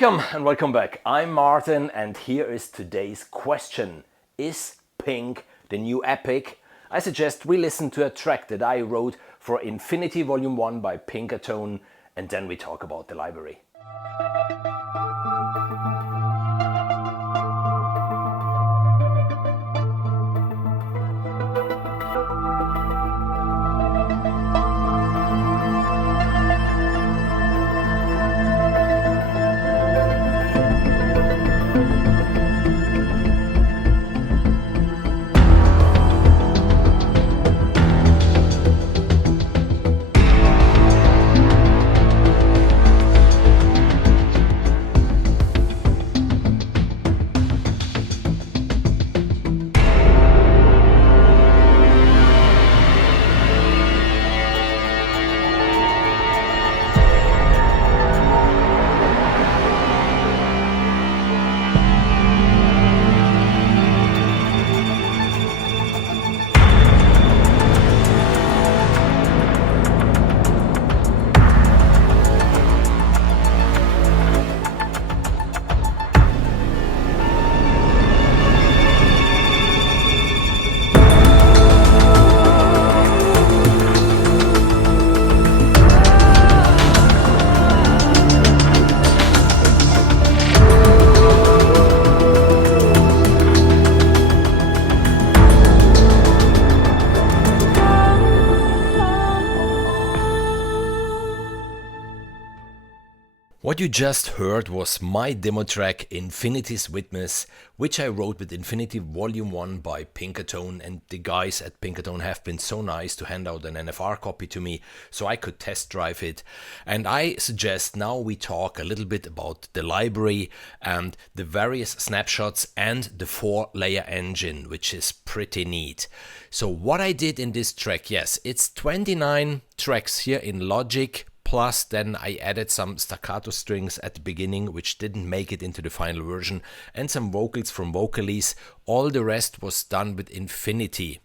Welcome and welcome back. I'm Martin and here is today's question. Is Pink the new epic? I suggest we listen to a track that I wrote for Infinity Vol.1 by Pinkertone and then we talk about the library. What you just heard was my demo track Infinity's Witness, which I wrote with Infinity Vol.1 by Pinkertone, and the guys at Pinkertone have been so nice to hand out an NFR copy to me so I could test drive it. And I suggest now we talk a little bit about the library and the various snapshots and the 4-layer engine, which is pretty neat. So what I did in this track, yes, it's 29 tracks here in Logic. Plus then I added some staccato strings at the beginning which didn't make it into the final version and some vocals from Vocalies. All the rest was done with Infinity.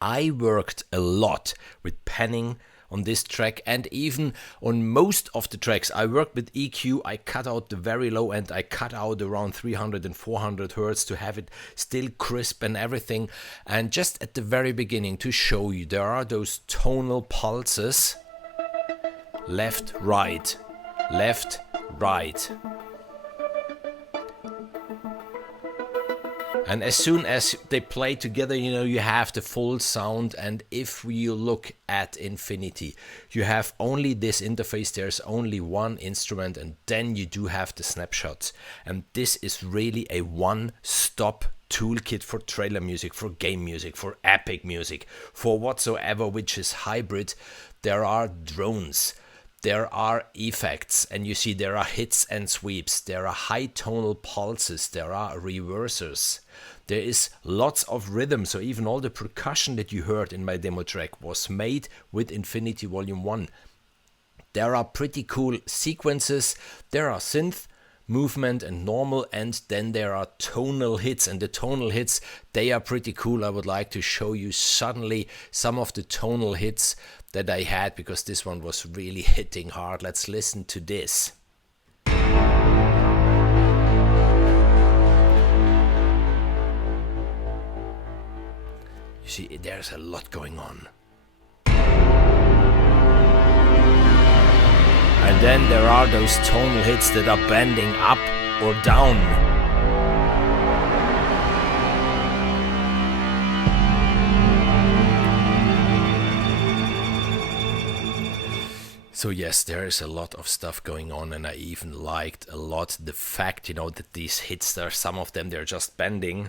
I worked a lot with panning on this track and even on most of the tracks I worked with EQ. I cut out the very low end, I cut out around 300 and 400 Hertz to have it still crisp and everything. And just at the very beginning to show you, there are those tonal pulses. Left, right, left, right. And as soon as they play together, you have the full sound. And if you look at Infinity, you have only this interface. There's only one instrument and then you do have the snapshots. And this is really a one-stop toolkit for trailer music, for game music, for epic music, for whatsoever which is hybrid. There are drones. There are effects, and you see there are hits and sweeps, there are high tonal pulses, there are reversers, there is lots of rhythm, so even all the percussion that you heard in my demo track was made with Infinity Vol.1. There are pretty cool sequences, there are synth, movement and normal, and then there are tonal hits, and the tonal hits, they are pretty cool. I would like to show you suddenly some of the tonal hits that I had, because this one was really hitting hard. Let's listen to this. You see, there's a lot going on. And then there are those tonal hits that are bending up or down. So yes, there is a lot of stuff going on, and I even liked a lot the fact, that these hits, there are some of them, they're just bending.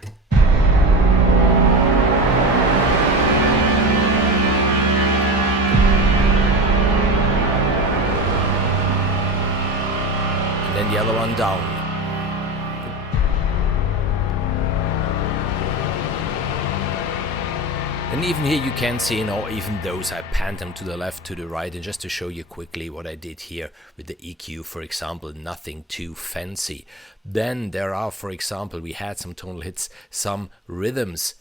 And then the other one down. And even here you can see, even those, I panned them to the left, to the right, and just to show you quickly what I did here with the EQ, for example, nothing too fancy. Then there are, for example, we had some tonal hits, some rhythms.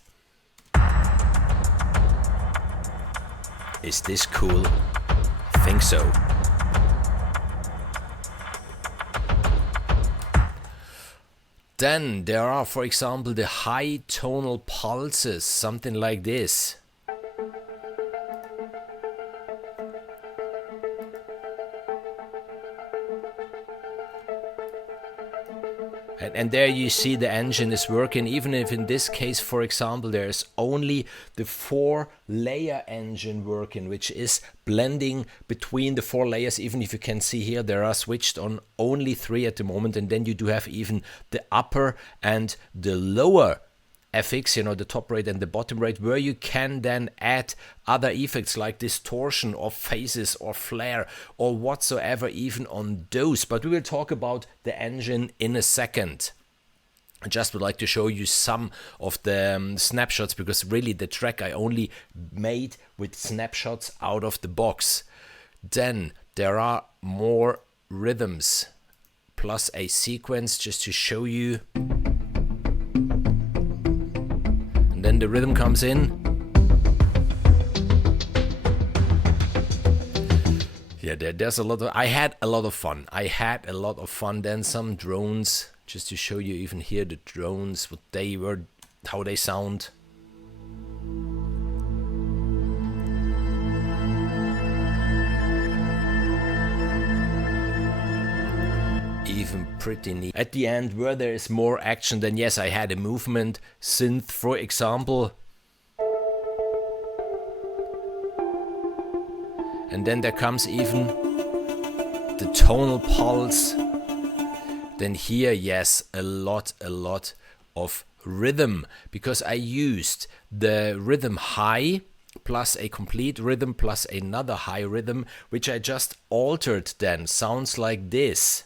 Is this cool? I think so. Then there are, for example, the high tonal pulses, something like this. And there you see the engine is working, even if in this case, for example, there's only the 4-layer engine working, which is blending between the 4 layers. Even if you can see here, there are switched on only 3 at the moment. And then you do have even the upper and the lower FX, you know, the top rate and the bottom rate, where you can then add other effects like distortion or phases or flare or whatsoever even on those. But we will talk about the engine in a second. I just would like to show you some of the snapshots, because really the track I only made with snapshots out of the box. Then there are more rhythms plus a sequence just to show you. Then the rhythm comes in. Yeah, there's a lot of... I had a lot of fun. Then some drones, just to show you even here the drones, what they were, how they sound. Even pretty neat. At the end, where there is more action, then yes, I had a movement synth, for example. And then there comes even the tonal pulse. Then here, yes, a lot of rhythm, because I used the rhythm high plus a complete rhythm plus another high rhythm, which I just altered then. Sounds like this.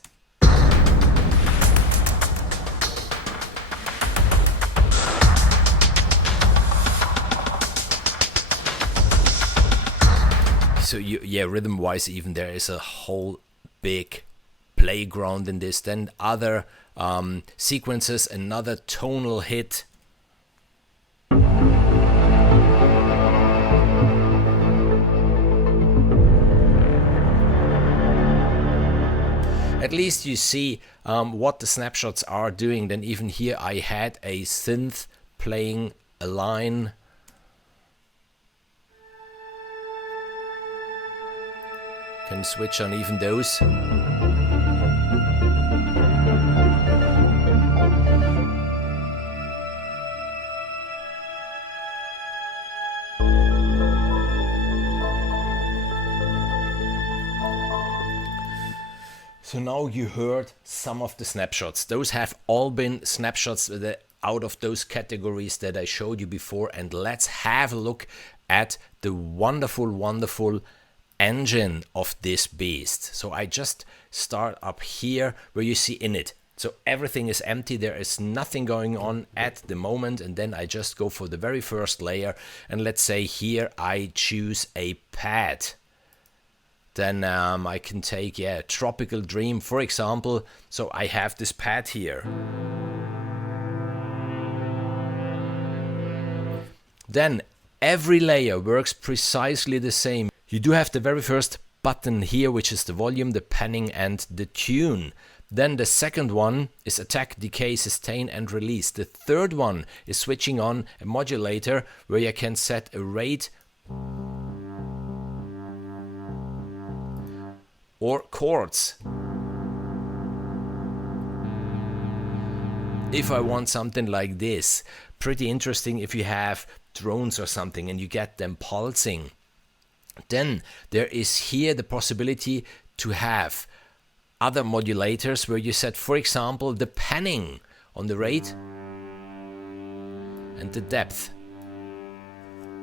So yeah, rhythm-wise, even there is a whole big playground in this. Then other sequences, another tonal hit. At least you see what the snapshots are doing. Then even here I had a synth playing a line. Can switch on even those. So now you heard some of the snapshots. Those have all been snapshots out of those categories that I showed you before. And let's have a look at the wonderful engine of this beast. So I just start up here where you see init. So everything is empty, there is nothing going on at the moment, and then I just go for the very first layer, and let's say here I choose a pad. Then I can take, yeah, Tropical Dream, for example. So I have this pad here. Then every layer works precisely the same. You do have the very first button here, which is the volume, the panning, and the tune. Then the second one is attack, decay, sustain, and release. The third one is switching on a modulator where you can set a rate or chords. If I want something like this, pretty interesting if you have drones or something and you get them pulsing. Then there is here the possibility to have other modulators where you set, for example, the panning on the rate and the depth.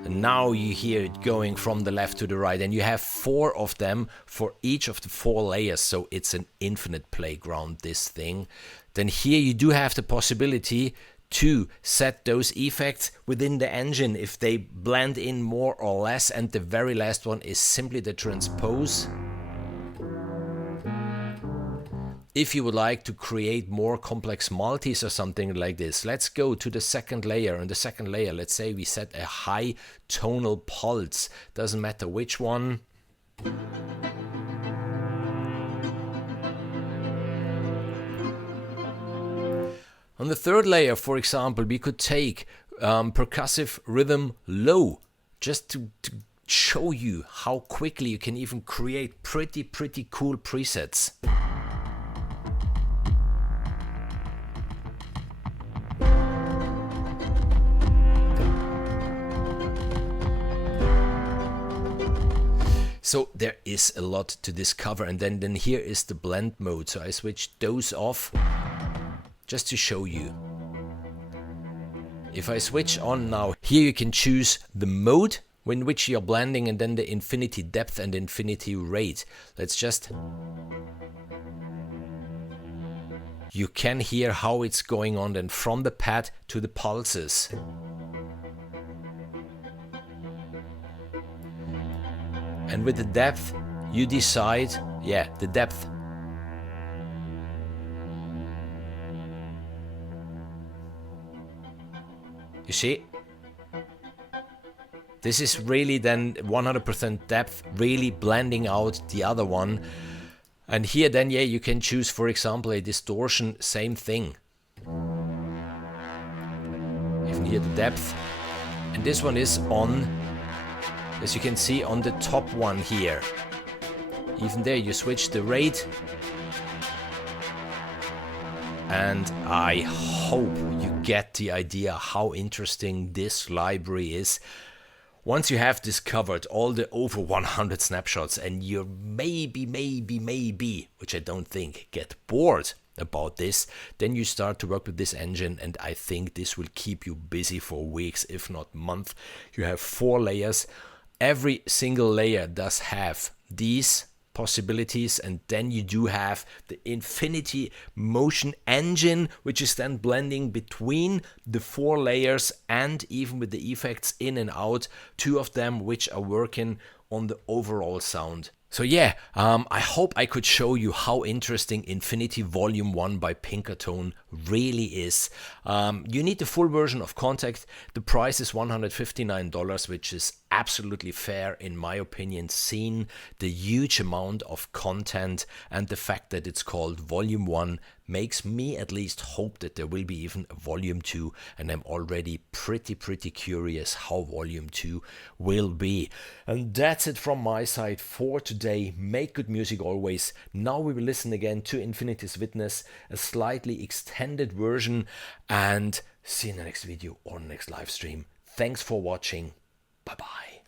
And now you hear it going from the left to the right, and you have 4 of them for each of the 4 layers. So it's an infinite playground, this thing. Then here you do have the possibility to set those effects within the engine if they blend in more or less. And the very last one is simply the transpose. If you would like to create more complex multis or something like this, let's go to the second layer. On the second layer, let's say we set a high tonal pulse. Doesn't matter which one. On the third layer, for example, we could take percussive rhythm low, just to show you how quickly you can even create pretty cool presets. So there is a lot to discover, and then here is the blend mode. So I switch those off just to show you. If I switch on now, here you can choose the mode in which you're blending and then the infinity depth and infinity rate. Let's just... You can hear how it's going on then from the pad to the pulses. And with the depth, you decide, yeah, the depth. You see? This is really then 100% depth, really blending out the other one. And here then, yeah, you can choose, for example, a distortion, same thing. Even here the depth. And this one is on, as you can see, on the top one here. Even there you switch the rate. And I hope you get the idea how interesting this library is. Once you have discovered all the over 100 snapshots and you maybe, which I don't think, get bored about this, then you start to work with this engine, and I think this will keep you busy for weeks, if not months. You have 4 layers. Every single layer does have these possibilities, and then you do have the Infinity Motion engine, which is then blending between the 4 layers and even with the effects in and out, 2 of them which are working on the overall sound. So yeah, I hope I could show you how interesting Infinity Vol.1 by Pinkertone really is. You need the full version of Contact. The price is $159, which is absolutely fair in my opinion, seeing the huge amount of content and the fact that it's called Volume 1 makes me at least hope that there will be even a Volume 2, and I'm already pretty curious how Volume 2 will be. And that's it from my side for today. Make good music always. Now we will listen again to Infinity's Witness, a slightly extended version, and see you in the next video or next live stream. Thanks for watching. Bye bye.